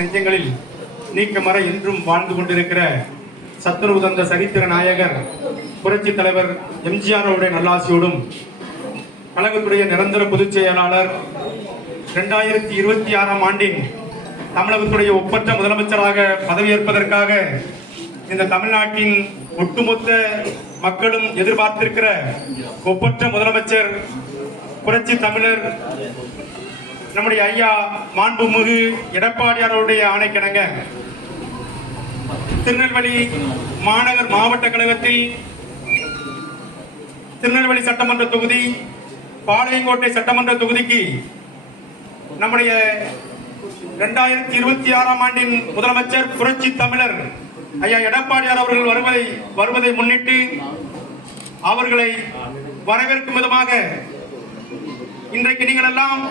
நெஞ்சங்களில் நீக்கமர என்றும் வாழ்ந்து கொண்டிருக்கிற சத்துருவு தந்த சரித்திர நாயகர் புரட்சி தலைவர் எம்ஜிஆர் அவருடைய நல்லாசியோடும் கழகத்துடைய நிரந்தர பொதுச் செயலாளர் இரண்டாயிரத்தி இருபத்தி ஆறாம் ஆண்டின் தமிழகத்துடைய ஒப்பற்ற முதலமைச்சராக பதவியேற்பதற்காக இந்த தமிழ்நாட்டின் ஒட்டுமொத்த மக்களும் எதிர்பார்த்திருக்கிற ஒப்பற்ற முதலமைச்சர் புரட்சி தமிழர் நம்முடைய ஐயா மாண்புமிகு எடப்பாடியார் அவருடைய ஆணைக்கிணங்க. திருநெல்வேலி மாநகர் மாவட்ட கழகத்தில் திருநெல்வேலி சட்டமன்ற தொகுதி பாளையங்கோட்டை சட்டமன்ற தொகுதிக்கு நம்முடைய இரண்டாயிரத்தி இருபத்தி ஆறாம் ஆண்டின் முதலமைச்சர் புரட்சி தமிழர் ஐயா எடப்பாடியார் அவர்கள் வருவதை வருவதை முன்னிட்டு அவர்களை வரவேற்கும் விதமாக இன்றைக்கு நீங்கள் எல்லாம்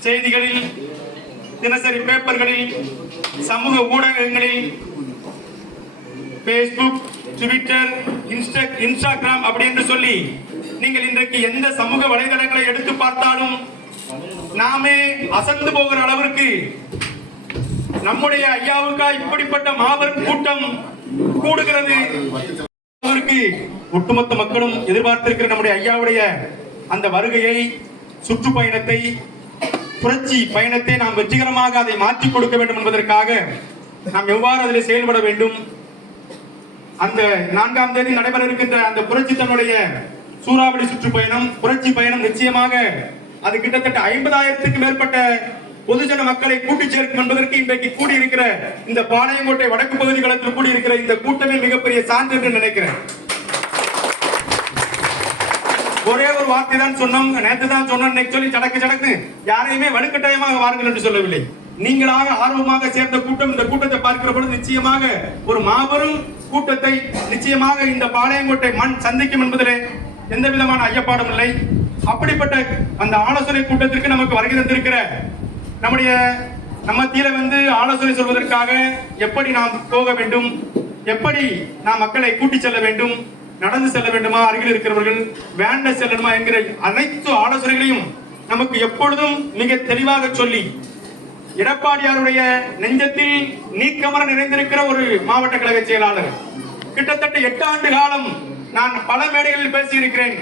செய்திகளில் தினசரி பேப்பர்களில் சமூக ஊடகங்களில் ஃபேஸ்புக் ட்விட்டர் இன்ஸ்டா இன்ஸ்டாகிராம் அப்படி என்று சொல்லி நீங்கள் இன்றைக்கு எந்த சமூக வலைதளங்களை எடுத்து பார்த்தாலும் நாமே அசந்து போகிற அளவிற்கு நம்முடைய ஐயாவுக்கா இப்படிப்பட்ட மாபெரும் கூட்டம் கூடுகிறது. ஒட்டுமொத்த மக்களும் எதிர்பார்த்திருக்கிற நம்முடைய ஐயாவுடைய அந்த வருகையை சுற்றுப்பயணத்தை புரட்சி பயணத்தை நாம் வெற்றிகரமாக அதை மாற்றி கொடுக்க வேண்டும் என்பதற்காக நாம் எவ்வாறு அதில் செயல்பட வேண்டும்? அந்த நான்காம் தேதி நடைபெற இருக்கின்ற அந்த புரட்சி தன்னுடைய சூறாவளி சுற்றுப்பயணம் புரட்சி பயணம் நிச்சயமாக அது கிட்டத்தட்ட ஐம்பதாயிரத்துக்கு மேற்பட்ட பொதுஜன மக்களை கூட்டி சேர்க்கும் என்பதற்கு இன்றைக்கு கூடியிருக்கிற இந்த பாளையங்கோட்டை வடக்கு பகுதி களத்தில் கூடியிருக்கிற இந்த கூட்டமே மிகப்பெரிய சான்று என்று நினைக்கிறேன். ஒரே ஒரு வார்த்தை தான் சொன்னோம். நேற்று தான் சொன்னோம் சொல்லி சடக்கு சடக்கு யாரையுமே வலுக்கட்டாயமாக வாருங்கள் என்று சொல்லவில்லை. நீங்களாக ஆர்வமாக சேர்ந்த கூட்டம் இந்த கூட்டத்தை பார்க்கிற பொழுது நிச்சயமாக ஒரு மாபெரும் கூட்டத்தை நிச்சயமாக இந்த பாளையங்கோட்டை மண் சந்திக்கும் என்பதிலே எந்த விதமான ஐயப்பாடும் இல்லை. அப்படிப்பட்ட அந்த ஆலோசனை கூட்டத்திற்கு நமக்கு வருகை தந்திருக்கிற நம்முடைய நம்ம தீர வந்து ஆலோசனை சொல்வதற்காக எப்படி நாம் போக வேண்டும் எப்படி நாம் மக்களை கூட்டி செல்ல வேண்டும் நடந்து செல்ல வேண்டுமா அருகில் இருக்கிறவர்கள் வேண்ட செல்லணுமா என்கிற அனைத்து ஆலோசனைகளையும் நமக்கு எப்பொழுதும் மிக தெளிவாக சொல்லி எடப்பாடியாருடைய நெஞ்சத்தில் நீக்கமர நிறைந்திருக்கிற ஒரு மாவட்ட கழக செயலாளர். கிட்டத்தட்ட எட்டு ஆண்டு காலம் நான் பல மேடைகளில் பேசியிருக்கிறேன்.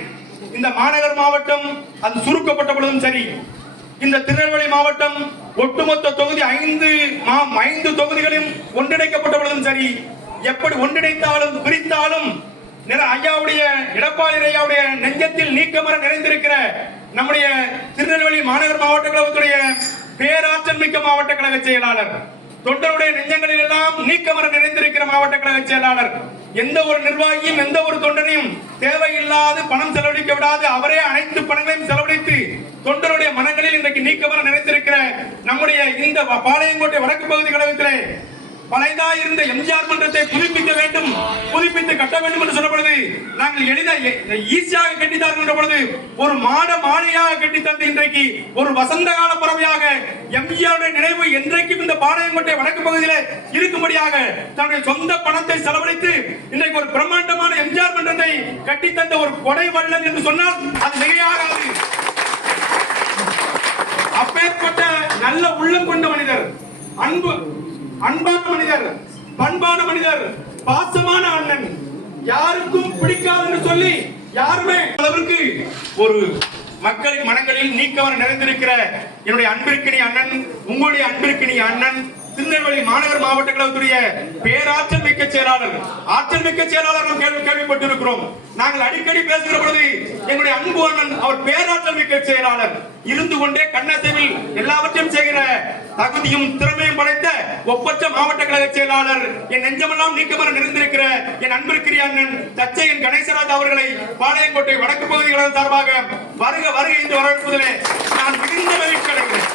இந்த மாநகர் மாவட்டம் அது சுருக்கப்பட்ட பொழுதும் சரி இந்த திருநெல்வேலி மாவட்டம் ஒட்டுமொத்த தொகுதி ஐந்து ஐந்து தொகுதிகளும் ஒன்றிணைக்கப்பட்ட பொழுதும் சரி எப்படி ஒன்றிணைத்தாலும் பிரித்தாலும் ஐயாவுடைய எடப்பாடி ஐயாவுடைய நெஞ்சத்தில் நீக்கமர நிறைந்திருக்கிற நம்முடைய திருநெல்வேலி மாநகர் மாவட்ட கழகத்துடைய பேராற்றல் மிக்க மாவட்ட கழக செயலாளர். தொண்டருடைய நெஞ்சங்களில் எல்லாம் நீக்கமர நிறைந்திருக்கிற மாவட்ட கழக செயலாளர். எந்த ஒரு நிர்வாகியும் எந்த ஒரு தொண்டனையும் தேவையில்லாது பணம் செலவழிக்க விடாது. அவரே அனைத்து பணங்களையும் செலவழித்து தொண்டருடைய மனங்களில் இன்றைக்கு நீக்கமர நினைத்திருக்கிற நம்முடைய இந்த பாளையங்கோட்டை வடக்கு பகுதி கழகத்திலே பழையதா இருந்த எம்ஜிஆர் மன்றத்தை புதுப்பிக்க வேண்டும் புதுப்பித்து கட்ட வேண்டும் என்று சொன்ன பொழுது நாங்கள் எளிதாக ஈஸியாக கட்டித்தார்கள் என்ற பொழுது ஒரு மாட மாலையாக கட்டி தந்து இன்றைக்கு ஒரு வசந்த கால பறவையாக எம்ஜிஆருடைய நினைவு என்றைக்கும் இந்த பாளையங்கோட்டை வடக்கு பகுதியில இருக்கும்படியாக தன்னுடைய சொந்த பணத்தை செலவழித்து இன்றைக்கு ஒரு பிரம்மாண்டமான எம்ஜிஆர் மன்றத்தை கட்டி தந்த ஒரு கொடை வள்ளல் என்று சொன்னால் அது மிகையாகாது. அப்பேற்பட்ட நல்ல உள்ளம் கொண்ட மனிதர் அன்பு அன்பான மனிதர் பண்பான மனிதர் பாசமான அண்ணன். யாருக்கும் பிடிக்காதுன்னு சொல்லி யாருமே அளவிற்கு ஒரு மக்களின் மனங்களில் நீக்கவர நிறைந்திருக்கிற என்னுடைய அன்பிற்கினி அண்ணன் உங்களுடைய அன்பிற்கினி அண்ணன் திருநெல்வேலி மாநகர் மாவட்ட கழகத்துடைய பேராற்றல் மிக்க செயலாளர் ஆற்றல் மிக்க செயலாளர் நாம் கேள்வி கேள்விப்பட்டிருக்கிறோம். நாங்கள் அடிக்கடி பேசுகிற பொழுது எங்களுடைய அன்பு அண்ணன் அவர் பேராற்றல் மிக்க செயலாளர். இருந்து கொண்டே கண்ணசைவில் எல்லாவற்றையும் செய்கிற தகுதியும் திறமையும் படைத்த ஒப்பற்ற மாவட்ட கழக செயலாளர் என் நெஞ்சமெல்லாம் நீக்கமர நிறைந்திருக்கிற என் அன்பிற்குரிய அண்ணன் தச்சையன் கணேசராஜ் அவர்களை பாளையங்கோட்டை வடக்கு பகுதிகளின் சார்பாக வருக வருக என்று வரவேற்பதிலே நான் மிகுந்த மகிழ்ச்சி அடைகிறேன்.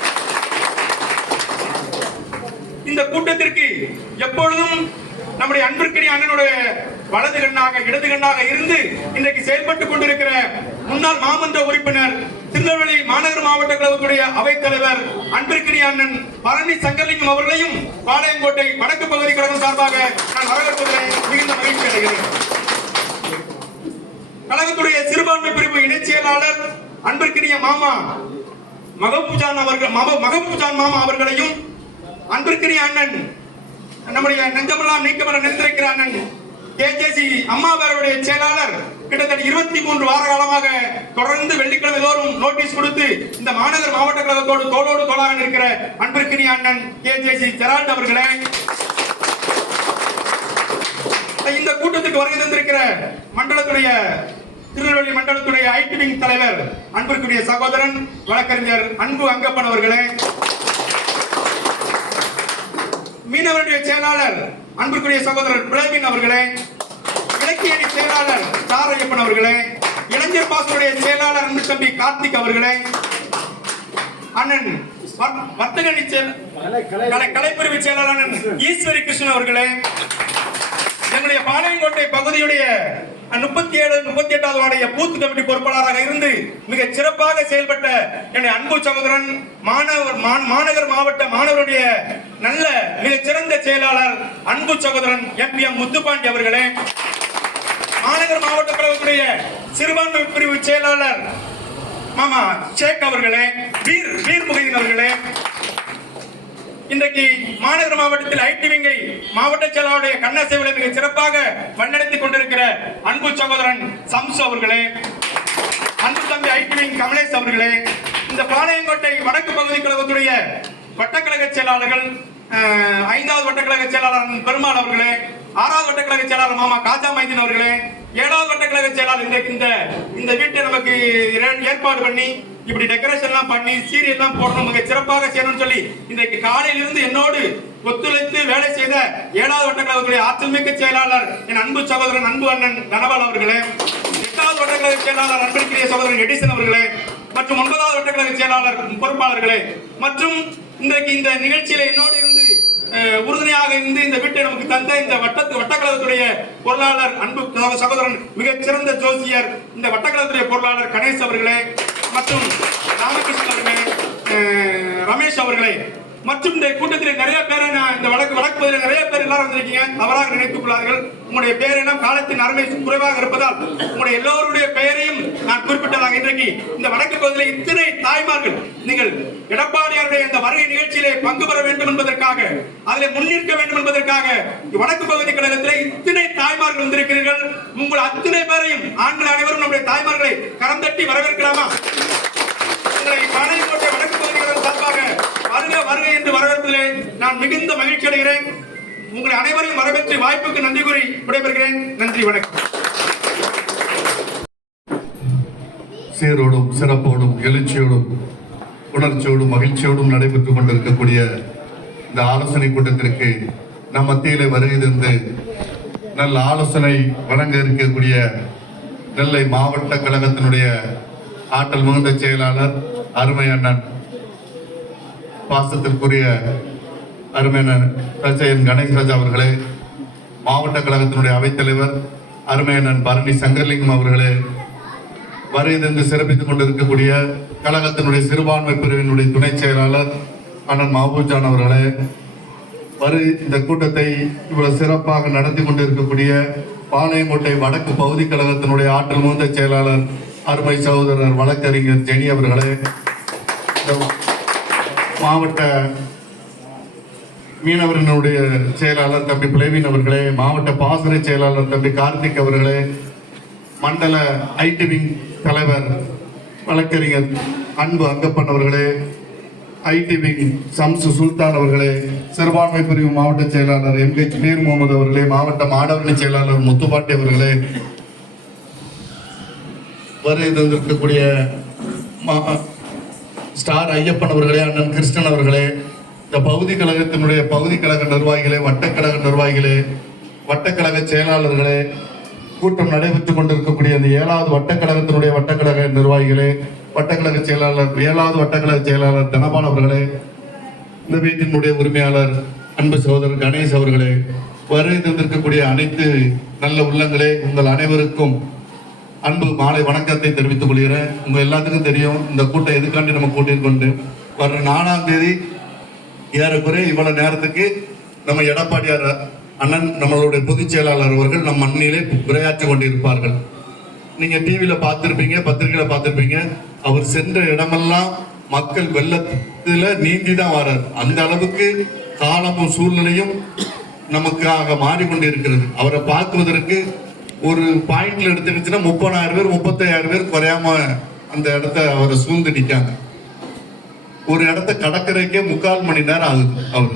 இந்த கூட்டத்திற்கு எப்பொழுதும் நம்முடைய அன்பிற்கடி அண்ணனுடைய வலது கண்ணாக இடது கண்ணாக இருந்து இன்றைக்கு செயல்பட்டுக் கொண்டிருக்கிற முன்னாள் மாமன்ற உறுப்பினர் திருநெல்வேலி மாநகர் மாவட்ட கழகத்துடைய அவைத்தலைவர் அன்பிற்கினி அண்ணன் பழனி சங்கரலிங்கம் அவர்களையும் பாளையங்கோட்டை வடக்கு பகுதி கழகம் சார்பாக நான் வரவேற்பதில் மிகுந்த மகிழ்ச்சி அடைகிறேன். கழகத்துடைய சிறுபான்மை பிரிவு இணைச் செயலாளர் அன்பிற்கினிய மாமா மகபூஜான் அவர்கள் மகபூஜான் மாமா அவர்களையும் அன்பிற்குரிய அண்ணன் நம்முடைய நெஞ்சமெல்லாம் நீக்கமர நினைத்திருக்கிற அண்ணன் கேஜேசி அம்மா செயலாளர் கிட்டத்தட்ட இருபத்தி மூன்று வார காலமாக தொடர்ந்து வெள்ளிக்கிழமை தோறும் நோட்டீஸ் கொடுத்து இந்த மாநகர் மாவட்ட கழகத்தோடு தோளோடு தோளாக இருக்கிற அன்பிற்கினிய அண்ணன் கேஜேசி ஜெரால்ட் அவர்களே. இந்த கூட்டத்துக்கு வருகை தந்திருக்கிற மண்டலத்துடைய திருநெல்வேலி மண்டலத்துடைய ஐடி விங் தலைவர் அன்பிற்குரிய சகோதரன் வழக்கறிஞர் அன்பு அங்கப்பன் அவர்களே. மீனவருடைய செயலாளர் அன்பிற்குரிய சகோதரர் பிரவீன் அவர்களே இலக்கிய அணி செயலாளர் சாரையப்பன் அவர்களே இளைஞர் பாசனுடைய செயலாளர் அன்பு தம்பி கார்த்திக் அவர்களே அண்ணன் வர்- வர்த்தக கலைப்பிரிவு செயலாளர் ஈஸ்வரி கிருஷ்ணன் அவர்களே எங்களுடைய பாளையங்கோட்டை பகுதியுடைய முப்பத்தி ஏழு முப்பத்தி எட்டாவது வாடைய பூத்து கமிட்டி பொறுப்பாளராக இருந்து மிக சிறப்பாக செயல்பட்ட என்னுடைய அன்பு சகோதரன் மாணவர் மா- மாநகர் மாவட்ட மாணவருடைய நல்ல மிக சிறந்த செயலாளர் அன்பு சகோதரன் எம் எம் முத்துப்பாண்டி அவர்களே. மாநகர் மாவட்ட கழகத்துடைய சிறுபான்மை பிரிவு செயலாளர் மாமா ஷேக் அவர்களே வீர் வீர் முகைதீன் அவர்களே. இன்றைக்கு மாநகர மாவட்டத்தில் ஐடி விங்கை மாவட்ட செயலாளருடைய கண்ணசேவலை மிக சிறப்பாக வழிநடத்திக் கொண்டிருக்கிற அன்பு சகோதரன் சம்சு அவர்களே அன்பு தம்பி ஐடி விங் கமலேஷ் அவர்களே இந்த பாளையங்கோட்டை வடக்கு பகுதி கழகத்துடைய வட்டக்கழக செயலாளர்கள் ஐந்தாவது வட்டக்கழக செயலாளர் பெருமாள் அவர்களே ஆறாவது வட்டக்கழக செயலாளர் மாமா காஜா மைதீன் அவர்களே ஏழாவது வட்டக்கழக செயலாளர் இன்றைக்கு இந்த இந்த வீட்டை நமக்கு ஏற்பாடு பண்ணி இப்படி டெக்கரேஷன் எல்லாம் பண்ணி சீரியல் எல்லாம் போடணும் மிக சிறப்பாக செய்யணும்னு சொல்லி இன்றைக்கு காலையிலிருந்து என்னோடு ஒத்துழைத்து வேலை செய்த ஏழாவது வட்டக்கழகத்துடைய ஆற்றல் மிக்க செயலாளர் என் அன்பு சகோதரன் அன்பு அண்ணன் தனபால் அவர்களே எட்டாவது வட்டக்கழக செயலாளர் அன்பிற்குரிய சகோதரன் எடிசன் அவர்களே மற்றும் ஒன்பதாவது வட்டக்கழக செயலாளர் பொறுப்பாளர்களே மற்றும் இன்றைக்கு இந்த நிகழ்ச்சியில என்னோடு இருந்து உறுதுணையாக இருந்து இந்த வீட்டை நமக்கு தந்த இந்த வட்டத்து வட்டக்கழகத்துடைய பொருளாளர் அன்பு சகோதரன் மிகச் சிறந்த ஜோசியர் இந்த வட்டக்கழகத்துடைய பொருளாளர் கணேஷ் அவர்களே மற்றும் ராமகிருஷ்ணன் அவர்களே ரமேஷ் அவர்களே மற்றும் இந்த கூட்டத்தில் நிறைய பேரை நான் இந்த வழக்கு வழக்கு பகுதியில் நிறைய பேர் எல்லாரும் வந்திருக்கீங்க. தவறாக நினைத்துக் கொள்ளார்கள் உங்களுடைய பேரிடம் காலத்தின் அருமை குறைவாக இருப்பதால் உங்களுடைய எல்லோருடைய பெயரையும் நான் குறிப்பிட்டதாக இன்றைக்கு இந்த வடக்கு பகுதியில் இத்தனை தாய்மார்கள் நீங்கள் எடப்பாடியாருடைய இந்த வருகை நிகழ்ச்சியிலே பங்கு பெற வேண்டும் என்பதற்காக அதில் முன்னிற்க வேண்டும் என்பதற்காக வடக்கு பகுதி கழகத்திலே இத்தனை தாய்மார்கள் வந்திருக்கிறீர்கள். உங்கள் அத்தனை பேரையும் ஆண்கள் அனைவரும் நம்முடைய தாய்மார்களை கரம் தட்டி வரவேற்கலாமா உங்களை பாளையங்கோட்டை வடக்கு பகுதிகளின் சார்பாக வருக வருக என்று வரவேற்பதிலே நான் மிகுந்த உங்களை அனைவரையும் வரவேற்று வாய்ப்புக்கு நன்றி கூறி விடைபெறுகிறேன். நன்றி வணக்கம். சீரோடும் சிறப்போடும் எழுச்சியோடும் உணர்ச்சியோடும் மகிழ்ச்சியோடும் நடைபெற்றுக் கொண்டிருக்கக்கூடிய இந்த ஆலோசனை கூட்டத்திற்கு நம் மத்தியிலே வருகை நல்ல ஆலோசனை வழங்க இருக்கக்கூடிய நெல்லை மாவட்ட கழகத்தினுடைய ஆற்றல் மிகுந்த செயலாளர் அருமை அண்ணன் பாசத்திற்குரிய அருமை அண்ணன் ரச்சையன் கணேஷ்ராஜ் அவர்களே மாவட்ட கழகத்தினுடைய அவைத்தலைவர் அருமை பரணி சங்கர்லிங்கம் அவர்களே வருகை தந்து சிறப்பித்துக் கொண்டிருக்கக்கூடிய கழகத்தினுடைய சிறுபான்மை பிரிவினுடைய துணை செயலாளர் அண்ணன் மஹபூஜான் அவர்களே வரு இந்த கூட்டத்தை இவ்வளவு சிறப்பாக நடத்தி கொண்டிருக்கக்கூடிய பாளையங்கோட்டை வடக்கு பகுதி கழகத்தினுடைய ஆற்றல் மூந்த செயலாளர் அருமை சகோதரர் வழக்கறிஞர் ஜெனி அவர்களே மாவட்ட மீனவர்களுடைய செயலாளர் தம்பி பிளேவின் அவர்களே மாவட்ட பாசறை செயலாளர் தம்பி கார்த்திக் அவர்களே மண்டல ஐடி விங் தலைவர் வழக்கறிஞர் அன்பு அங்கப்பன் அவர்களே ஐடி விங் சம்சு சுல்தான் அவர்களே சிறுபான்மை பிரிவு மாவட்ட செயலாளர் எம் ஹெச் மீர் முகமது அவர்களே மாவட்ட மாணவரணி செயலாளர் முத்துப்பாட்டி அவர்களே வருகை தந்திருக்கக்கூடிய மா- ஸ்டார் ஐயப்பன் அவர்களே அண்ணன் கிருஷ்ணன் அவர்களே இந்த பகுதி கழகத்தினுடைய பகுதி கழக நிர்வாகிகளே வட்டக்கழக நிர்வாகிகளே வட்டக்கழக செயலாளர்களே கூட்டம் நடைபெற்றுக் கொண்டிருக்கக்கூடிய அந்த ஏழாவது வட்டக்கழகத்தினுடைய வட்டக்கழக நிர்வாகிகளே வட்டக்கழக செயலாளர் ஏழாவது வட்டக்கழக செயலாளர் தனபால் அவர்களே இந்த வீட்டினுடைய உரிமையாளர் அன்பு சகோதரர் கணேஷ் அவர்களே வருகை தந்திருக்கக்கூடிய அனைத்து நல்ல உள்ளங்களே உங்கள் அனைவருக்கும் அன்பு மாலை வணக்கத்தை தெரிவித்துக் கொள்கிறேன். உங்கள் எல்லாத்துக்கும் தெரியும் இந்த கூட்டம் எதுக்காண்டி நம்ம கூட்டியிருக்கொண்டு வர்ற நாலாம் தேதி ஏறக்குறைய இவ்வளவு நேரத்துக்கு நம்ம எடப்பாடியார் அண்ணன் நம்மளுடைய பொதுச் செயலாளர் அவர்கள் நம் மண்ணிலே உரையாற்றி கொண்டிருப்பார்கள். நீங்க டிவியில பார்த்திருப்பீங்க பத்திரிகையில பார்த்திருப்பீங்க அவர் சென்ற இடமெல்லாம் மக்கள் வெள்ளத்துல நீந்தி தான் வரார். அந்த அளவுக்கு காலமும் சூழ்நிலையும் நமக்காக மாறிக்கொண்டிருக்கிறது. அவரை பார்க்குவதற்கு ஒரு பாயிண்ட்ல எடுத்துக்கிச்சுன்னா முப்பதாயிரம் பேர் முப்பத்தாயிரம் பேர் குறையாம அந்த இடத்த அவரை சூழ்ந்து நிற்காங்க. ஒரு இடத்த கடற்கரைக்கே முக்கால் மணி நேரம் ஆகுது. அவர்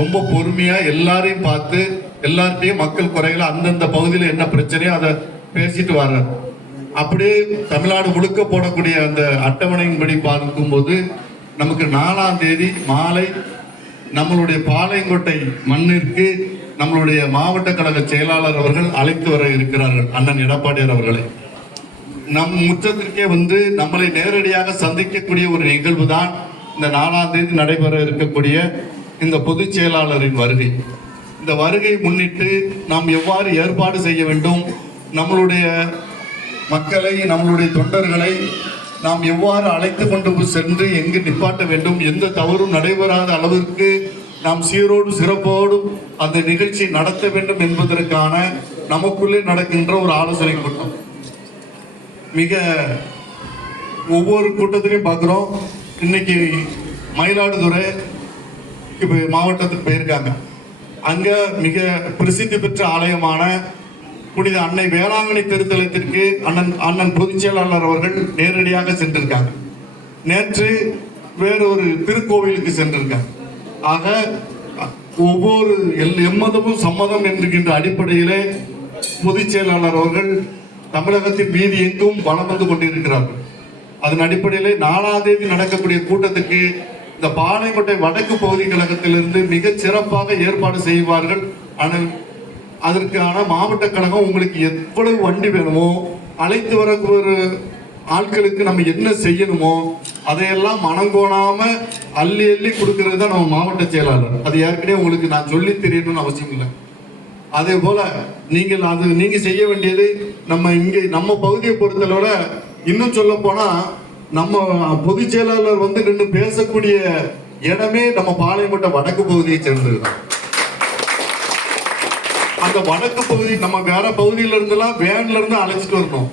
ரொம்ப பொறுமையா எல்லாரையும் பார்த்து எல்லார்ட்டையும் மக்கள் குறைகளை அந்தந்த பகுதியில் என்ன பிரச்சனையோ அதை பேசிட்டு வர்றார். அப்படியே தமிழ்நாடு முழுக்க போடக்கூடிய அந்த அட்டவணையின்படி பார்க்கும்போது நமக்கு நாலாம் தேதி மாலை நம்மளுடைய பாளையங்கோட்டை மண்ணிற்கு நம்மளுடைய மாவட்ட கழக செயலாளர் அவர்கள் அழைத்து வர இருக்கிறார்கள் அண்ணன் எடப்பாடியார் அவர்களை. நம் முற்றத்திற்கே வந்து நம்மளை நேரடியாக சந்திக்கக்கூடிய ஒரு நிகழ்வு தான் இந்த நாலாம் தேதி நடைபெற இருக்கக்கூடிய இந்த பொதுச் செயலாளரின் வருகை. இந்த வருகை முன்னிட்டு நாம் எவ்வாறு ஏற்பாடு செய்ய வேண்டும்? நம்மளுடைய மக்களை நம்மளுடைய தொண்டர்களை நாம் எவ்வாறு அழைத்து கொண்டு சென்று எங்கு நிப்பாட்ட வேண்டும்? எந்த தவறும் நடைபெறாத அளவிற்கு நாம் சீரோடு சிறப்போடும் அந்த நிகழ்ச்சி நடத்த வேண்டும் என்பதற்கான நமக்குள்ளே நடக்கின்ற ஒரு ஆலோசனை கூட்டம். மிக ஒவ்வொரு கூட்டத்திலையும் பார்க்குறோம். இன்னைக்கு மயிலாடுதுறை இப்போ மாவட்டத்துக்கு போயிருக்காங்க. அங்கே மிக பிரசித்தி பெற்ற ஆலயமான புனித அன்னை வேளாங்கண்ணி திருத்தலத்திற்கு அண்ணன் அண்ணன் பொதுச் செயலாளர் அவர்கள் நேரடியாக சென்றிருக்காங்க. நேற்று வேறொரு திருக்கோவிலுக்கு சென்றிருக்காங்க. ஆக ஒவ்வொரு எல் எம்மதமும் சம்மதம் என்கின்ற அடிப்படையிலே பொதுச் செயலாளர் அவர்கள் தமிழகத்தின் மீதி எங்கும் வளம் வந்து கொண்டிருக்கிறார்கள். அதன் அடிப்படையிலே நாலாம் தேதி நடக்கக்கூடிய கூட்டத்துக்கு இந்த பாளையங்கோட்டை வடக்கு பகுதி கழகத்திலிருந்து மிக சிறப்பாக ஏற்பாடு செய்வார்கள். ஆனால் அதற்கான மாவட்ட கழகம் உங்களுக்கு எவ்வளவு வண்டி வேணுமோ அழைத்து வர ஒரு ஆட்களுக்கு நம்ம என்ன செய்யணுமோ அதையெல்லாம் மனம் கோணாம அள்ளி அள்ளி கொடுக்கறது தான் நம்ம மாவட்ட செயலாளர். அது ஏற்கனவே உங்களுக்கு நான் சொல்லி தெரியணும்னு அவசியம் இல்லை. அதே போல நீங்கள் அது நீங்க செய்ய வேண்டியது நம்ம இங்கே நம்ம பகுதியை பொறுத்தளவுல இன்னும் சொல்ல போனா நம்ம பொதுச் செயலாளர் வந்து நின்று பேசக்கூடிய இடமே நம்ம பாளையங்கோட்டை வடக்கு பகுதியை சேர்ந்ததுதான். அந்த வடக்கு பகுதி நம்ம வேற பகுதியில இருந்தெல்லாம் வேன்ல இருந்து அழைச்சிட்டு வரணும்.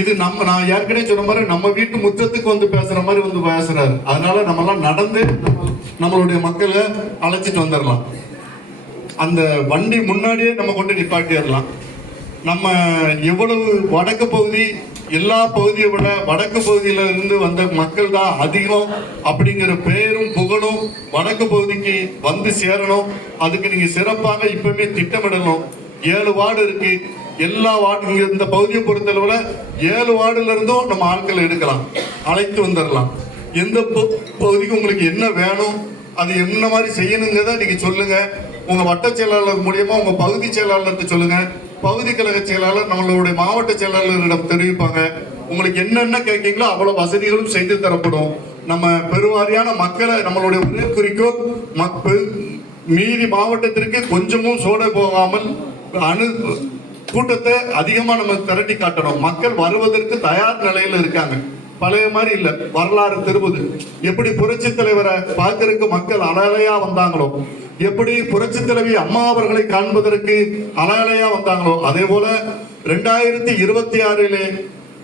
இது நம்ம நான் ஏற்கனவே சொன்ன மாதிரி நம்ம வீட்டு முற்றத்துக்கு வந்து பேசுற மாதிரி வந்து பேசுறாரு. அதனால நம்ம எல்லாம் நடந்து நம்மளுடைய மக்களை அழைச்சிட்டு வந்துடலாம் அந்த வண்டி முன்னாடியே நம்ம கொண்டு நிப்பாட்டிடலாம். நம்ம எவ்வளவு வடக்கு பகுதி எல்லா பகுதியை விட வடக்கு பகுதியில இருந்து வந்த மக்கள் தான் அதிகம் அப்படிங்கிற பேரும் புகழும் வடக்கு பகுதிக்கு வந்து சேரணும். அதுக்கு நீங்க சிறப்பாக இப்பவுமே திட்டமிடணும். ஏழு வார்டு இருக்கு. எல்லா வார்டு இங்க இந்த பகுதியை பொறுத்தளவுல ஏழு வார்டுல இருந்தும் நம்ம ஆட்களை எடுக்கலாம். அழைத்து வந்துடலாம் எந்த பகுதிக்கு உங்களுக்கு என்ன வேணும் அது என்ன மாதிரி செய்யணுங்கிறத நீங்க சொல்லுங்க. உங்க வட்ட செயலாளர் மூலியமா உங்க பகுதி செயலாளர்கிட்ட சொல்லுங்க. பகுதி கழக செயலாளர் நம்மளுடைய மாவட்ட செயலாளர்களிடம் தெரிவிப்பாங்க. உங்களுக்கு என்னென்ன கேட்கீங்களோ அவ்வளவு வசதிகளும் செய்து தரப்படும். நம்ம பெருவாரியான மக்களை நம்மளுடைய ஒரே குறிக்கோள் மக்கு மீதி மாவட்டத்திற்கு கொஞ்சமும் சோட போகாமல் அணு கூட்டத்தை அதிகமா நம்ம திரட்டி காட்டணும். மக்கள் வருவதற்கு தயார் நிலையில இருக்காங்க. பழைய மாதிரி இல்ல. வரலாறு திரும்புது. எப்படி புரட்சி தலைவரை பார்க்கறதுக்கு மக்கள் அலையா வந்தாங்களோ. எப்படி புரட்சி தலைவி அம்மா அவர்களை காண்பதற்கு அலையா வந்தாங்களோ அதே போல ரெண்டாயிரத்தி இருபத்தி ஆறிலே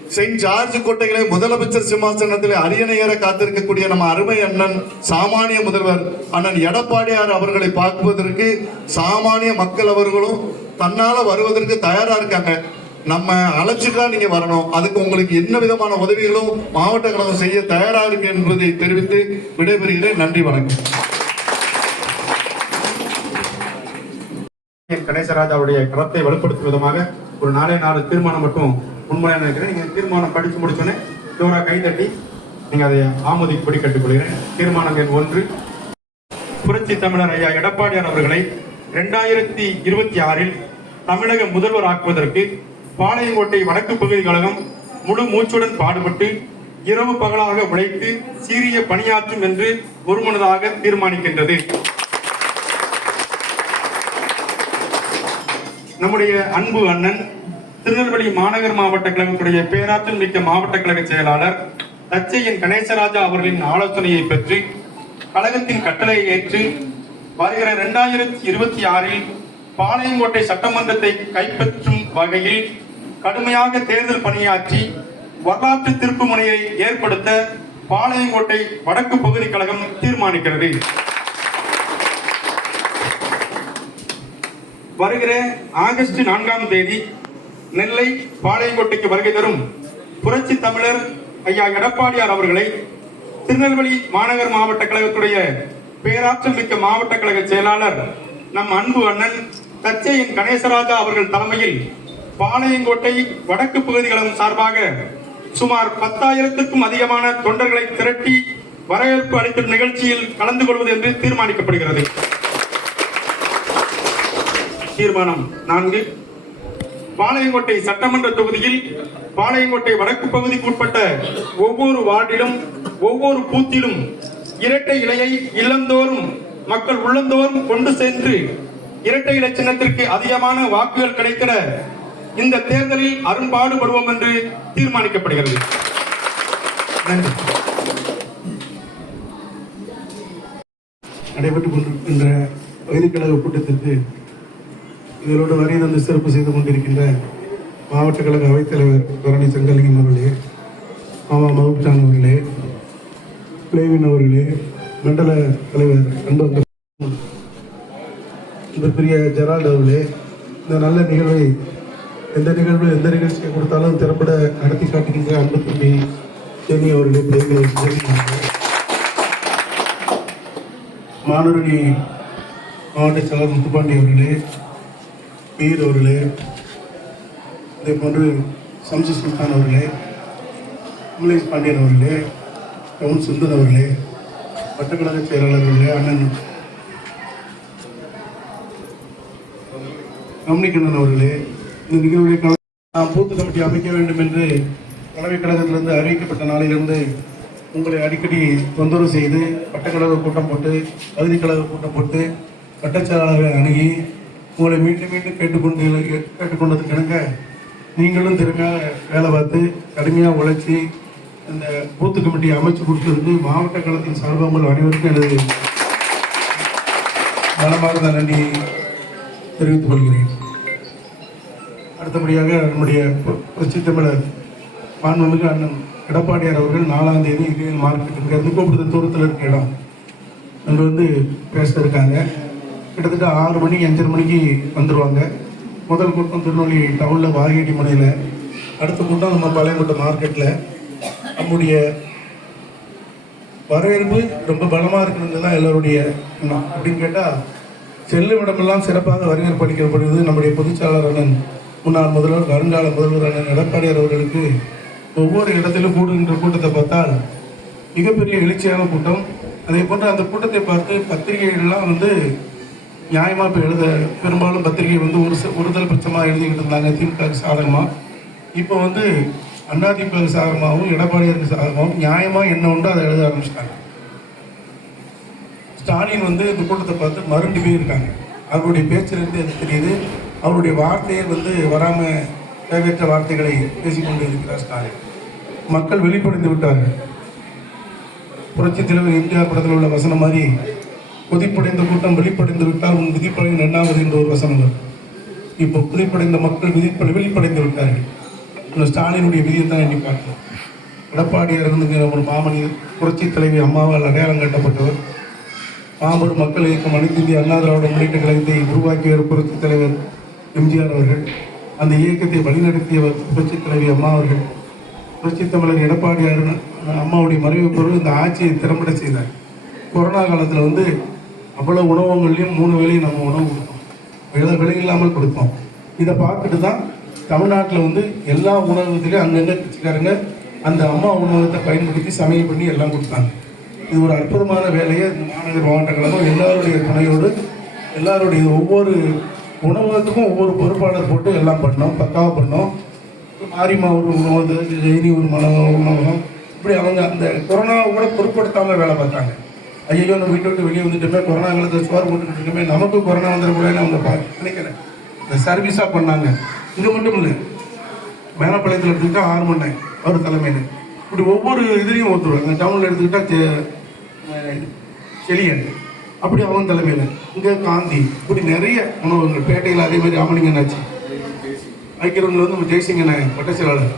செயின்ட் ஜார்ஜ் கோட்டையிலே முதலமைச்சர் சிம்மாசனத்திலே அரியணையர காத்திருக்கக்கூடிய நம்ம அருமை அண்ணன் சாமானிய முதல்வர் அண்ணன் எடப்பாடியார் அவர்களை பார்ப்பதற்கு சாமானிய மக்கள் அவர்களும் தன்னால வருவதற்கு தயாரா இருக்காங்க. நம்ம அழைச்சிட்டா நீங்க வரணும். அதுக்கு உங்களுக்கு என்ன விதமான உதவிகளும் மாவட்ட கழகம் செய்ய தயாரா இருக்கு என்பதை தெரிவித்து விடைபெறுகிறேன். நன்றி வணக்கம். கணேசராஜாவுடைய களத்தை வலுப்படுத்தும் விதமாக ஒரு நாளே நாலு தீர்மானம் மட்டும் முன்மொழியாக இருக்கிறேன் நீங்க தீர்மானம் படித்து முடிச்சோன்னே ஜோரா கைதட்டி நீங்கள் நீங்க அதை ஆமோதிக்கும்படி கேட்டுக்கொள்கிறேன். தீர்மானம் எண் ஒன்று புரட்சி தமிழர் ஐயா எடப்பாடியார் அவர்களை இரண்டாயிரத்தி இருபத்தி ஆறில் தமிழக முதல்வர் ஆக்குவதற்கு பாளையங்கோட்டை வடக்கு பகுதி கழகம் முழு மூச்சுடன் பாடுபட்டு இரவு பகலாக உழைத்து சீரிய பணியாற்றும் என்று ஒருமனதாக தீர்மானிக்கின்றது. நம்முடைய அன்பு அண்ணன் திருநெல்வேலி மாநகர் மாவட்ட கழகத்துடைய பேராற்றல் மிக்க மாவட்ட கழக செயலாளர் தச்சையின் கணேசராஜா அவர்களின் ஆலோசனையை பெற்று கழகத்தின் கட்டளையை ஏற்று வருகிற இரண்டாயிரத்தி இருபத்தி ஆறில் பாளையங்கோட்டை சட்டமன்றத்தை கைப்பற்றும் வகையில் கடுமையாக தேர்தல் பணியாற்றி வரலாற்று திருப்பு முனையை ஏற்படுத்த பாளையங்கோட்டை வடக்கு பகுதி கழகம் தீர்மானிக்கிறது. வருகிற ஆகஸ்ட் நான்காம் தேதி நெல்லை பாளையங்கோட்டைக்கு வருகை தரும் புரட்சி தமிழர் ஐயா எடப்பாடியார் அவர்களை திருநெல்வேலி மாநகர் மாவட்ட கழகத்துடைய பேராற்றல் மிக்க மாவட்ட கழக செயலாளர் நம் அன்பு அண்ணன் தச்சையின் கணேசராஜா அவர்கள் தலைமையில் பாளையங்கோட்டை வடக்கு பகுதிகளும் சார்பாக சுமார் பத்தாயிரத்துக்கும் அதிகமான தொண்டர்களை திரட்டி வரவேற்பு அளிக்கும் நிகழ்ச்சியில் கலந்து கொள்வது என்று தீர்மானிக்கப்படுகிறது. தீர்மானம் நான்கு. பாளையங்கோட்டை சட்டமன்ற தொகுதியில் பாளையங்கோட்டை வடக்கு பகுதிக்கு உட்பட்ட ஒவ்வொரு வார்டிலும் ஒவ்வொரு பூத்திலும் இரட்டை இலையை இல்லந்தோறும் மக்கள் உள்ளந்தோறும் கொண்டு சென்று இரட்டை இலை சின்னத்திற்கு அதிகமான வாக்குகள் கிடைக்கிற இந்த தேர்தலில் அரும்பாடுபடுவோம் என்று தீர்மானிக்கப்படுகிறது. நன்றி. நடைபெற்றுக் கொண்டிருக்கின்ற பகுதிக்கழக கூட்டத்திற்கு இதனோடு வரி தந்து சிறப்பு செய்து கொண்டிருக்கின்ற மாவட்ட கழக அவைத்தலைவர் பரணி சங்கலிங்கம் அவர்களே மாமா மகுப்சான் அவர்களே பிளேவின் அவர்களே மண்டல தலைவர் அன்பு இந்த பெரிய ஜெரால்ட் அவர்களே இந்த நல்ல நிகழ்வை எந்த நிகழ்வு எந்த நிகழ்ச்சியை கொடுத்தாலும் திறப்பட நடத்தி காட்டுகின்ற அன்பு தம்பி ஜெனி அவர்களே மாணவரணி மாவட்ட செயலர் முத்துப்பாண்டி அவர்களே மீர் அவர்களே இதே போன்று சம்சு சுல்தான் அவர்களே கமலேஷ் பாண்டியன் அவர்களே கவுன் சுந்தர் அவர்களே வட்டக்கழக செயலாளர் அவர்களே அண்ணன் கமனிக்கண்ணன் அவர்களே இந்த நிகழ்வுடைய கல- நாம் பூத்து கமிட்டி அமைக்க வேண்டும் என்று தலைமைக் கழகத்திலிருந்து அறிவிக்கப்பட்ட நாளிலிருந்து உங்களை அடிக்கடி தொந்தரவு செய்து வட்டக்கழக கூட்டம் போட்டு பகுதி கழக கூட்டம் போட்டு வட்டச் அணுகி உங்களை மீண்டும் மீண்டும் கேட்டுக்கொண்டு கேட்டுக்கொண்டதுக்கு இணங்க நீங்களும் திறமையாக வேலை பார்த்து கடுமையாக உழைச்சி இந்த பூத்து கமிட்டியை அமைச்சு கொடுத்ததுக்கு மாவட்ட களத்தின் சார்பாக அனைவருக்கும் எனது மனமார்ந்த நன்றி தெரிவித்துக் கொள்கிறேன். அடுத்தபடியாக நம்முடைய பு- தமிழர் மாண்புமிகு அண்ணன் எடப்பாடியார் அவர்கள் நாலாம் தேதி இதே மார்க்கெட் இங்கேருந்து கூப்பிடுற தூரத்தில் இருக்க இடம். அங்கே வந்து பேச இருக்காங்க கிட்டத்தட்ட ஆறு மணி அஞ்சரை மணிக்கு வந்துடுவாங்க முதல் கூட்டம் திருநெல்வேலி டவுனில் வாகேடி முனையில் அடுத்த கூட்டம் நம்ம பழையங்கோட்டை மார்க்கெட்டில் நம்முடைய வரவேற்பு ரொம்ப பலமாக இருக்கிறது தான் எல்லோருடைய எண்ணம். அப்படின்னு கேட்டால் செல்லும் இடமெல்லாம் சிறப்பாக வரவேற்பு அளிக்கப்படுகிறது நம்முடைய பொதுச்சாளர் அண்ணன் முன்னாள் முதல்வர் வருங்கால முதல்வர் அண்ணன் எடப்பாடியார் அவர்களுக்கு. ஒவ்வொரு இடத்திலும் கூடுகின்ற கூட்டத்தை பார்த்தால் மிகப்பெரிய எழுச்சியான கூட்டம். அதே போன்று அந்த கூட்டத்தை பார்த்து பத்திரிகைகள்லாம் வந்து நியாயமாக இப்போ எழுத பெரும்பாலும் பத்திரிகை வந்து ஒரு ஒருதல் பட்சமாக எழுதிக்கிட்டு இருந்தாங்க. திமுக சாதகமாக இப்போ வந்து அதிமுக சாதகமாகவும் எடப்பாடியாருக்கு சாதகமாகவும் நியாயமாக என்ன உண்டோ அதை எழுத ஆரம்பிச்சிட்டாங்க. ஸ்டாலின் வந்து இந்த கூட்டத்தை பார்த்து மருண்டு போயிருக்காங்க. அவருடைய பேச்சிலிருந்து எனக்கு தெரியுது அவருடைய வார்த்தையே வந்து வராமல் தேவையற்ற வார்த்தைகளை பேசிக்கொண்டு இருக்கிறார் ஸ்டாலின். மக்கள் வெளிப்படைந்து விட்டார்கள். புரட்சி தலைவர் எம்ஜிஆர் படத்தில் உள்ள வசனம் மாதிரி கொதிப்படைந்த கூட்டம் வெளிப்படைந்து விட்டால் உன் விதிப்படை நன்னாவது என்ற ஒரு வசனம் வரும். இப்போ புதிப்படைந்த மக்கள் விதிப்படை வெளிப்படைந்து விட்டார்கள். இந்த ஸ்டாலினுடைய விதியை தான் எண்ணி பார்க்கணும் எடப்பாடியார் இருந்துங்கிற ஒரு மாமனிதர் புரட்சி தலைவி அம்மாவால் அடையாளம் கட்டப்பட்டவர். மாபெரும் மக்கள் இயக்கம் அனைத்து இந்திய அண்ணா திராவிட முன்னேற்ற கழகத்தை உருவாக்கியவர் புரட்சி தலைவர் எம்ஜிஆர் அவர்கள். அந்த இயக்கத்தை வழிநடத்தியவர் புரட்சி தலைவி அம்மா அவர்கள். புரட்சி தமிழர் எடப்பாடியார் அம்மாவுடைய மறைவு பொருள் இந்த ஆட்சியை திறம்பட செய்தார். கொரோனா காலத்தில் வந்து அவ்வளவு உணவகங்கள்லையும் மூணு வேலையும் நம்ம உணவு கொடுத்தோம் விலை விலை இல்லாமல் கொடுத்தோம் இதை பார்த்துட்டு தான் தமிழ்நாட்டில் வந்து எல்லா உணவகத்திலையும் அங்கங்கே கட்சிக்காரங்க அந்த அம்மா உணவகத்தை பயன்படுத்தி சமையல் பண்ணி எல்லாம் கொடுத்தாங்க. இது ஒரு அற்புதமான வேலையை இந்த மாநகர் மாவட்ட கழகம் எல்லாருடைய துணையோடு எல்லாருடைய ஒவ்வொரு உணவகத்துக்கும் ஒவ்வொரு பொறுப்பாளர் போட்டு எல்லாம் பண்ணோம் பக்காவாக பண்ணோம். மாரிமா ஒரு உணவகம் ஜெயினி ஒரு மன உணவகம். இப்படி அவங்க அந்த கொரோனாவை கூட பொருட்படுத்தாமல் வேலை பார்த்தாங்க. ஐயோ நம்ம வீட்டு விட்டு வெளியே வந்துட்டோமே கொரோனா காலத்தில் சோறு போட்டுக்கிட்டு இருக்கோமே நமக்கு கொரோனா வந்துடக்கூடாதுன்னு அவங்க பா நினைக்கிறேன். இந்த சர்வீஸாக பண்ணாங்க. இங்கே மட்டும் இல்லை மேலப்பாளையத்தில் எடுத்துக்கிட்டா ஆறு மணி அவர் தலைமையில். இப்படி ஒவ்வொரு இதுலேயும் ஒருத்தர் அந்த டவுனில் எடுத்துக்கிட்டா செ- செலியன் அப்படி அவன் தலைமையில். இங்கே காந்தி. இப்படி நிறைய உணவகங்கள் பேட்டையில் அதே மாதிரி ராமலிங்கனாச்சு வைக்கிறவங்க வந்து நம்ம ஜெய்சிங்கண்ணே வட்ட செயலாளர்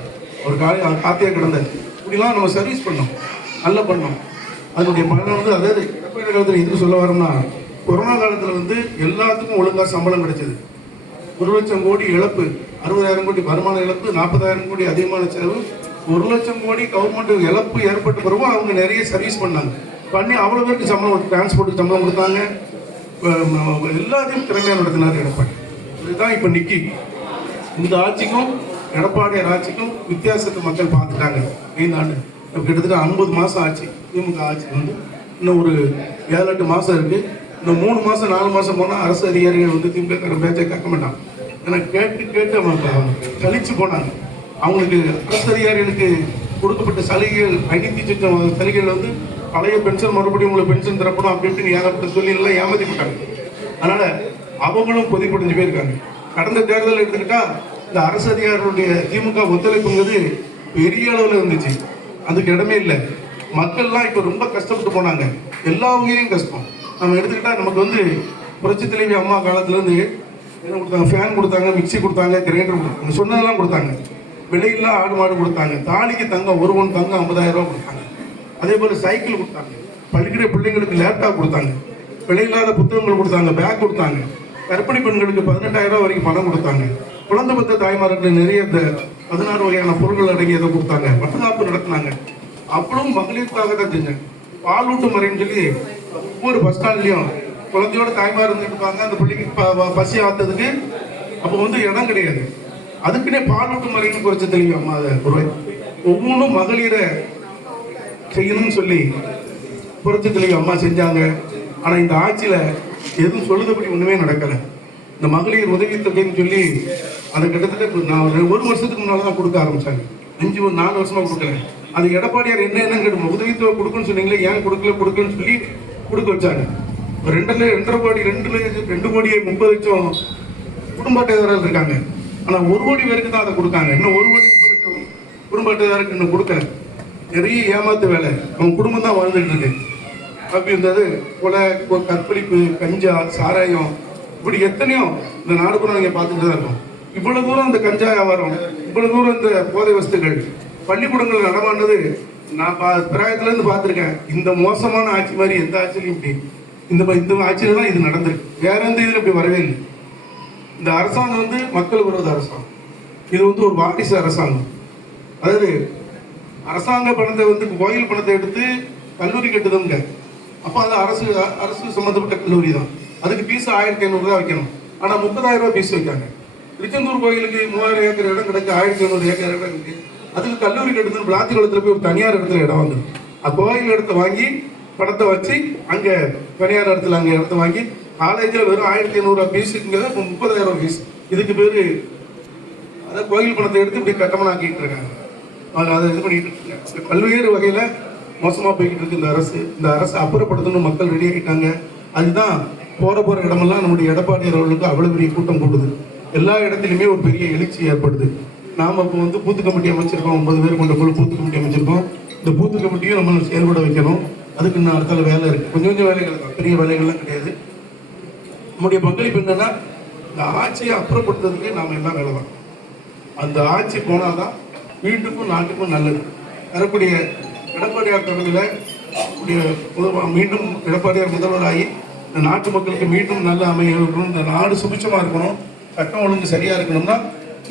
ஒரு காலை காத்தியா கிடந்தார். இப்படிலாம் நம்ம சர்வீஸ் பண்ணோம். நல்லா பண்ணோம். அதனுடைய பலன் வந்து அதாவது எடப்பாடி காலத்தில் எதுக்கு சொல்ல வரோம்னா கொரோனா காலத்தில் வந்து எல்லாத்துக்கும் ஒழுங்காக சம்பளம் கிடைச்சது. ஒரு லட்சம் கோடி இழப்பு அறுபதாயிரம் கோடி வருமான இழப்பு நாற்பதாயிரம் கோடி அதிகமான செலவு ஒரு லட்சம் கோடி கவர்மெண்ட் இழப்பு ஏற்பட்ட பிறகு அவங்க நிறைய சர்வீஸ் பண்ணாங்க. பண்ணி அவ்வளோ பேருக்கு சம்பளம் டிரான்ஸ்போர்ட்டுக்கு சம்பளம் கொடுத்தாங்க. எல்லாத்தையும் திறமையாக நடத்தினார் எடப்பாடி. இதுதான் இப்போ நிக்கி. இந்த ஆட்சிக்கும் எடப்பாடியார் ஆட்சிக்கும் வித்தியாசத்தை மக்கள் பார்த்துட்டாங்க. ஐந்து ஆண்டு கிட்டத்தட்ட ஐம்பது மாதம் ஆச்சு. திமுக ஆட்சி வந்து இன்னும் ஒரு ஏழு எட்டு மாதம் இருக்குது இன்னும் மூணு மாதம் நாலு மாதம் போனால் அரசு அதிகாரிகள் வந்து திமுக பேச்சை கேட்க மாட்டான் ஏன்னா கேட்டு கேட்டு அவங்க கழிச்சு போனாங்க. அவங்களுக்கு அரசு அதிகாரிகளுக்கு கொடுக்கப்பட்ட சலுகைகள் ஐநூத்தி சொச்சம் சலுகைகள் வந்து பழைய பென்ஷன் மறுபடியும் உங்களுக்கு பென்ஷன் தரப்படும் அப்படி இப்படின்னு ஏகப்பட்ட சொல்லி எல்லாம் ஏமாத்தி போட்டாங்க. அவங்களும் கொதிப்படைஞ்சு போயிருக்காங்க. கடந்த தேர்தல் எடுத்துக்கிட்டால் இந்த அரசு அதிகாரிகளுடைய திமுக ஒத்துழைப்புங்கிறது பெரிய அளவில் இருந்துச்சு. அதுக்கு இடமே இல்லை. மக்கள்லாம் இப்போ ரொம்ப கஷ்டப்பட்டு போனாங்க. எல்லா உயிரையும் கஷ்டம். நம்ம எடுத்துக்கிட்டால் நமக்கு வந்து புரட்சி தலைவி அம்மா காலத்துலேருந்து என்ன கொடுத்தாங்க? ஃபேன் கொடுத்தாங்க மிக்ஸி கொடுத்தாங்க கிரைண்டர் கொடுத்தாங்க. சொன்னதெல்லாம் கொடுத்தாங்க. விலையில்லா ஆடு மாடு கொடுத்தாங்க. தாலிக்கு தங்கம் ஒரு ஒன் தங்கம் ஐம்பதாயிரம் ரூபா கொடுத்தாங்க. அதே போல் சைக்கிள் கொடுத்தாங்க. படிக்கிற பிள்ளைங்களுக்கு லேப்டாப் கொடுத்தாங்க. விலையில்லாத புத்தகங்கள் கொடுத்தாங்க பேக் கொடுத்தாங்க. கர்ப்பிணி பெண்களுக்கு பதினெட்டாயிரம் ரூபா வரைக்கும் பணம் கொடுத்தாங்க. குழந்தை பத்த தாய்மார்களுக்கு நிறைய இந்த பதினாறு வகையான பொருட்கள் அடங்கியதை கொடுத்தாங்க. வட்டக்காப்பு நடத்தினாங்க. அப்பளும் மகளிருக்காக தான் செஞ்சாங்க பாலூட்டு முறைன்னு சொல்லி ஒவ்வொரு பஸ் ஸ்டாண்ட்லயும் குழந்தையோட தாய்மார் இருந்துருப்பாங்க அந்த பிள்ளைக்கு ப- பசி ஆத்ததுக்கு அப்போ வந்து இடம் கிடையாது. அதுக்குன்னே பாலூட்டு முறைன்னு குறைச்ச தெரியும் அம்மா அதை ஒவ்வொன்றும் மகளிரை செய்யணும்னு சொல்லி குறைச்ச தெளிவு அம்மா செஞ்சாங்க. ஆனா இந்த ஆட்சியில எதுவும் சொல்லுதபடி ஒண்ணுமே நடக்கல. இந்த மகளிர் உதவி தொகைன்னு சொல்லி அதை கிட்டத்தட்ட நான் ஒரு ஒரு வருஷத்துக்கு முன்னால தான் கொடுக்க ஆரம்பிச்சாங்க. அஞ்சு ஒரு நாலு வருஷமா கொடுக்கல. அது எடப்பாடியார் என்ன என்ன கேட்டு உதவித்தொகை கொடுக்குன்னு சொன்னீங்களே ஏன் கொடுக்கல கொடுக்கலன்னு சொல்லி கொடுக்க வச்சாங்க. ஒரு ரெண்டு ரெண்டரை கோடி ரெண்டு ரெண்டு கோடியே முப்பது லட்சம் குடும்ப அட்டைதாரர் இருக்காங்க. ஆனா ஒரு கோடி பேருக்கு தான் அதை கொடுக்காங்க. இன்னும் ஒரு கோடி முப்பது லட்சம் குடும்ப அட்டைதாரருக்கு இன்னும் கொடுக்கல. நிறைய ஏமாத்து வேலை. அவன் குடும்பம் தான் வாழ்ந்துட்டு இருக்கு. அப்படி இருந்தது கொலை கற்பழிப்பு கஞ்சா சாராயம் இப்படி எத்தனையோ இந்த நாடு கூட நீங்க பார்த்துட்டு தான் இருக்கும். இவ்வளவு தூரம் இந்த கஞ்சா வியாபாரம் இவ்வளவு தூரம் இந்த போதை வஸ்துகள் பள்ளிக்கூடங்கள் நடமானது நான் பா பிராயத்துலேருந்து பார்த்துருக்கேன். இந்த மோசமான ஆட்சி மாதிரி எந்த ஆட்சியிலையும் இப்படி இந்த இந்த ஆட்சியில் தான் இது நடந்திருக்கு. வேற எந்த இதில் இப்படி வரவே இல்லை. இந்த அரசாங்கம் வந்து மக்கள் விரோத அரசாங்கம். இது வந்து ஒரு வாரிசு அரசாங்கம். அதாவது அரசாங்க பணத்தை வந்து கோயில் பணத்தை எடுத்து கல்லூரி கட்டுதுங்க. அப்போ அது அரசு அரசு சம்மந்தப்பட்ட கல்லூரி தான். அதுக்கு ஃபீஸ் ஆயிரத்தி ஐநூறுரூவா வைக்கணும். ஆனால் முப்பதாயிரம் ரூபா ஃபீஸ் வைக்காங்க திருச்செந்தூர் கோயிலுக்கு மூவாயிரம் ஏக்கர் இடம் கிடக்கு ஆயிரத்தி ஐநூறு ஏக்கர் இடம் இருக்குது அதுக்கு கல்லூரி கட்டுதுன்னு விளாத்திக்குளத்தில் போய் ஒரு தனியார் இடத்துல இடம் வந்து கோயில் இடத்த வாங்கி பணத்தை வச்சு அங்கே தனியார் இடத்துல அங்கே இடத்த வாங்கி காலேஜில் வெறும் ஆயிரத்தி ஐநூறுரூவா ஃபீஸுங்கிறத இப்போ முப்பதாயிரம் ஃபீஸ் இதுக்கு பேர் அதான் கோயில் பணத்தை எடுத்து இப்படி கட்டமனாக்கிட்டு இருக்காங்க. அவங்க அதை இது பண்ணிட்டு இருக்காங்க. பல்வேறு வகையில் மோசமாக போய்கிட்டு இருக்கு இந்த அரசு. இந்த அரசு அப்புறப்படுத்தணும் மக்கள் ரெடி ஆகிட்டாங்க அதுதான் போகிற போகிற இடமெல்லாம் நம்முடைய எடப்பாடி அவர்களுக்கு அவ்வளோ பெரிய கூட்டம் கூடுது எல்லா இடத்துலையுமே ஒரு பெரிய எழுச்சி ஏற்படுது. நாம் இப்போ வந்து பூத்து கமிட்டி அமைச்சிருக்கோம் ஒன்பது பேர் கொண்ட குழு பூத்து கமிட்டி அமைச்சிருக்கோம். இந்த பூத்து கமிட்டியும் நம்ம செயல்பட வைக்கணும். அதுக்கு இன்னும் அடுத்த வேலை இருக்குது கொஞ்சம் கொஞ்சம் வேலைகள் தான் பெரிய வேலைகள்லாம் கிடையாது. நம்முடைய பங்களிப்பு என்னென்னா இந்த ஆட்சியை அப்புறப்படுத்துறதுக்கு நாம் எல்லாம் வேலை தான். அந்த ஆட்சி போனால் தான் வீட்டுக்கும் நாட்டுக்கும் நல்லது. வரக்கூடிய எடப்பாடியார் தலைமையில் மீண்டும் எடப்பாடியார் முதல்வராகி இந்த நாட்டு மக்களுக்கு மீண்டும் நல்ல அமைய இருக்கணும் இந்த நாடு சுபிட்சமா இருக்கணும் சட்டம் ஒழுங்கு சரியாக இருக்கணும்னா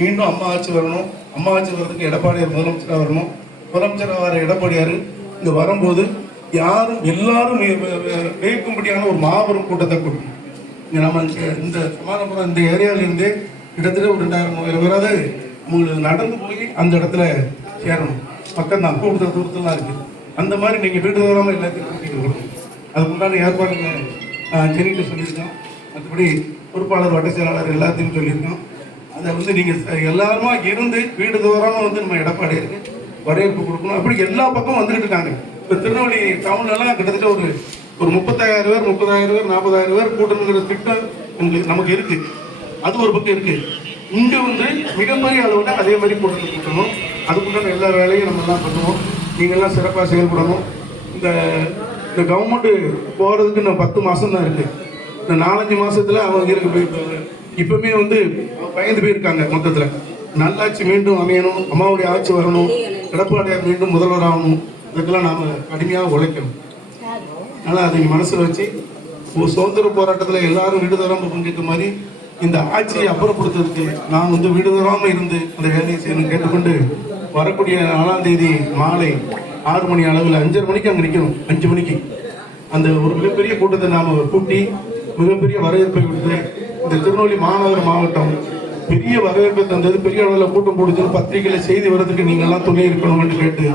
மீண்டும் அம்மா ஆட்சி வரணும். அம்மா ஆட்சி வர்றதுக்கு எடப்பாடியார் முதலமைச்சராக வரணும். முதலமைச்சராக வர எடப்பாடியார் இங்கே வரும்போது யாரும் எல்லாரும் வி- வியக்கும்படியான ஒரு மாபெரும் கூட்டத்தை கொடுக்கும் இங்கே நம்ம இந்த- இந்த சமாதானபுரம் இந்த ஏரியாவிலேருந்தே கிட்டத்தட்ட ஒரு ரெண்டாயிரம் மூவாயிரம் பேராவது உங்களுக்கு நடந்து போய் அந்த இடத்துல சேரணும். பக்கம் தான் கூடுதல் தூரத்துலாம் இருக்குது அந்த மாதிரி நீங்கள் வீட்டு தூரமாக எல்லாத்தையும் கூட்டிகிட்டு வரணும் அதுக்கு உண்டான ஏற்பாடுங்க சென்னையில் சொல்லியிருக்கோம். மற்றபடி பொறுப்பாளர் வட்ட செயலாளர் எல்லாத்தையும் சொல்லியிருக்கோம். அதை வந்து நீங்கள் எல்லாருமா இருந்து வீடு தூரமா வந்து நம்ம எடப்பாடி வரவேற்பு கொடுக்கணும். அப்படி எல்லா பக்கம் வந்துகிட்டு இருக்காங்க. இப்போ திருநெல்வேலி டவுன்லலாம் கிட்டத்தட்ட ஒரு ஒரு முப்பத்தாயிரம் பேர் முப்பதாயிரம் பேர் நாற்பதாயிரம் பேர் கூட்டணுங்கிற திட்டம் உங்களுக்கு நமக்கு இருக்கு. அது ஒரு பக்கம் இருக்கு. இங்கே வந்து மிகப்பெரிய அளவில் அதே மாதிரி கூட்டத்தை கூட்டணும். அதுக்குண்டான எல்லா வேலையும் நம்ம எல்லாம் பண்ணுவோம். நீங்கள்லாம் சிறப்பாக செயல்படணும். இந்த இந்த கவர்மெண்ட்டு போகிறதுக்கு இன்னும் பத்து மாதம் தான் இருக்குது இந்த நாலஞ்சு மாதத்தில் அவங்க இருக்க போயிருப்பாங்க இப்பவுமே வந்து பயந்து போயிருக்காங்க மொத்தத்தில் நல்லாட்சி மீண்டும் அமையணும் அம்மாவுடைய ஆட்சி வரணும் எடப்பாடியார் மீண்டும் முதல்வர் ஆகணும். இதுக்கெல்லாம் நாம் கடுமையாக உழைக்கணும். அதனால் அதை மனசில் வச்சு ஒரு சுதந்திர போராட்டத்தில் எல்லாரும் வீடு தராமல் பங்கேற்ற மாதிரி இந்த ஆட்சியை அப்புறப்படுத்துறதுக்கு நான் வந்து வீடு தராமல் இருந்து அந்த வேலையை செய்யணும் கேட்டுக்கொண்டு வரக்கூடிய நாலாம் தேதி மாலை ஆறு மணி அளவில் அஞ்சரை மணிக்கு அங்கே நிற்கணும் அஞ்சு மணிக்கு. அந்த ஒரு மிகப்பெரிய கூட்டத்தை நாம் கூட்டி மிகப்பெரிய வரவேற்பை கொடுத்து இந்த திருநெல்வேலி மாநகர மாவட்டம் பெரிய வரவேற்பை தந்தது. பெரிய அளவில் கூட்டம் போடுச்சு பத்திரிகையில் செய்தி வர்றதுக்கு நீங்கள் எல்லாம் துணை இருக்கணும்னு கேட்டு.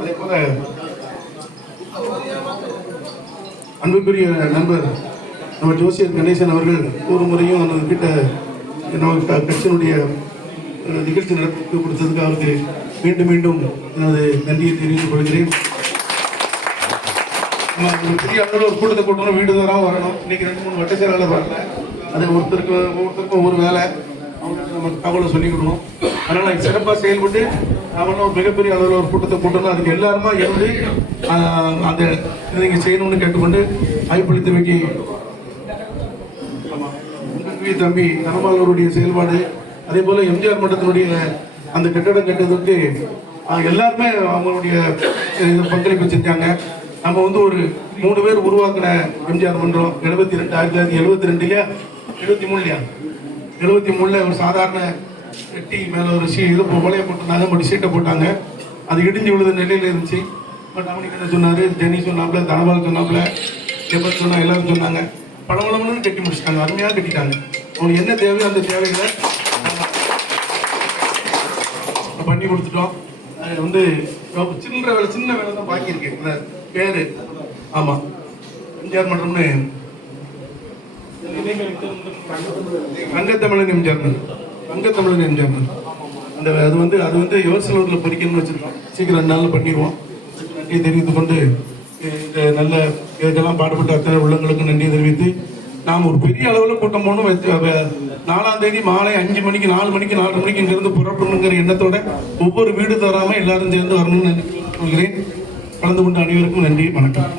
அதே போல அன்புக்குரிய நண்பர் நம்ம ஜோசியர் கணேசன் அவர்கள் ஒரு முறையும் நம்ம கிட்ட நம்ம கட்சியினுடைய நிகழ்ச்சி நடத்தி கொடுத்ததுக்கு அவருக்கு மீண்டும் மீண்டும் எனது நன்றியை தெரிவித்துக் கொள்கிறேன். ஒரு பெரிய அளவில் ஒரு கூட்டத்தை கூட்டணும் வீடு தரம் வரணும். இன்னைக்கு ரெண்டு மூணு வட்ட செயலாளர் வரல. அது ஒருத்தருக்கு ஒவ்வொருத்தருக்கும் ஒரு வேலை. அவங்களுக்கு நம்ம தகவலை சொல்லிக் கொடுக்கணும். அதனால சிறப்பாக செயல்பட்டு அவனும் ஒரு மிகப்பெரிய அளவில் ஒரு கூட்டத்தை கூட்டணும் அதுக்கு எல்லாருமா இருந்து அந்த இதை நீங்கள் செய்யணும்னு கேட்டுக்கொண்டு வாய்ப்பளித்த வேண்டி ஆமாம் தம்பி தனபாலருடைய செயல்பாடு அதே போல எம்ஜிஆர் மன்றத்தினுடைய அந்த கட்டடம் கட்டுறதுக்கு எல்லாருமே அவங்களுடைய பங்களிப்பு செஞ்சாங்க. நம்ம வந்து ஒரு மூணு பேர் உருவாக்கின எம்ஜிஆர் மன்றம் எழுபத்தி ரெண்டு ஆயிரத்தி தொள்ளாயிரத்தி எழுபத்தி ரெண்டுலயா? எழுபத்தி மூணுலையா? எழுபத்தி மூணுல ஒரு சாதாரண வெட்டி மேல ஒரு சீ இது கொலையை போட்டிருந்தாங்க பட் சீட்டை போட்டாங்க. அது இடிஞ்சு விழுத நிலையில இருந்துச்சு. பட் அவனுக்கு என்ன சொன்னாரு? ஜெனி சொன்னாப்ல தனபால் சொன்னாப்ல எப்ப சொன்னா எல்லாரும் சொன்னாங்க. பளபளன்னு கட்டி முடிச்சிட்டாங்க. அருமையாக கட்டிட்டாங்க. அவங்களுக்கு என்ன தேவையோ அந்த தேவைகளை பண்ணி கொடுத்துட்டோம். அது வந்து ரொம்ப சின்ன வேலை சின்ன வேலை தான் பாக்கி இருக்கு. பேரு. ஆமா. எம்ஜிஆர் மன்றம்னு. அங்கத்தமிழன் எம்ஜிஆர் மன்றம். அங்கத்தமிழன் எம்ஜிஆர் மன்றம். அந்த அது வந்து அது வந்து யோசலூர்ல பொறிக்கணும்னு வச்சிருக்கோம். சீக்கிரம் ரெண்டு நாளில் பண்ணிடுவோம். நன்றி தெரிவித்துக் கொண்டு இந்த நல்ல இதுக்கெல்லாம் பாடுபட்ட அத்தனை உள்ளங்களுக்கு நன்றி தெரிவித்து நாம் ஒரு பெரிய அளவில் கூட்டம் போகணும். நாலாம் தேதி மாலை அஞ்சு மணிக்கு நாலு மணிக்கு நாலு மணிக்கு இங்கிருந்து புறப்படணுங்கிற எண்ணத்தோட ஒவ்வொரு வீடு தராமல் எல்லாரும் சேர்ந்து வரணும்னு சொல்கிறேன். கலந்து கொண்ட அனைவருக்கும் நன்றி வணக்கம்.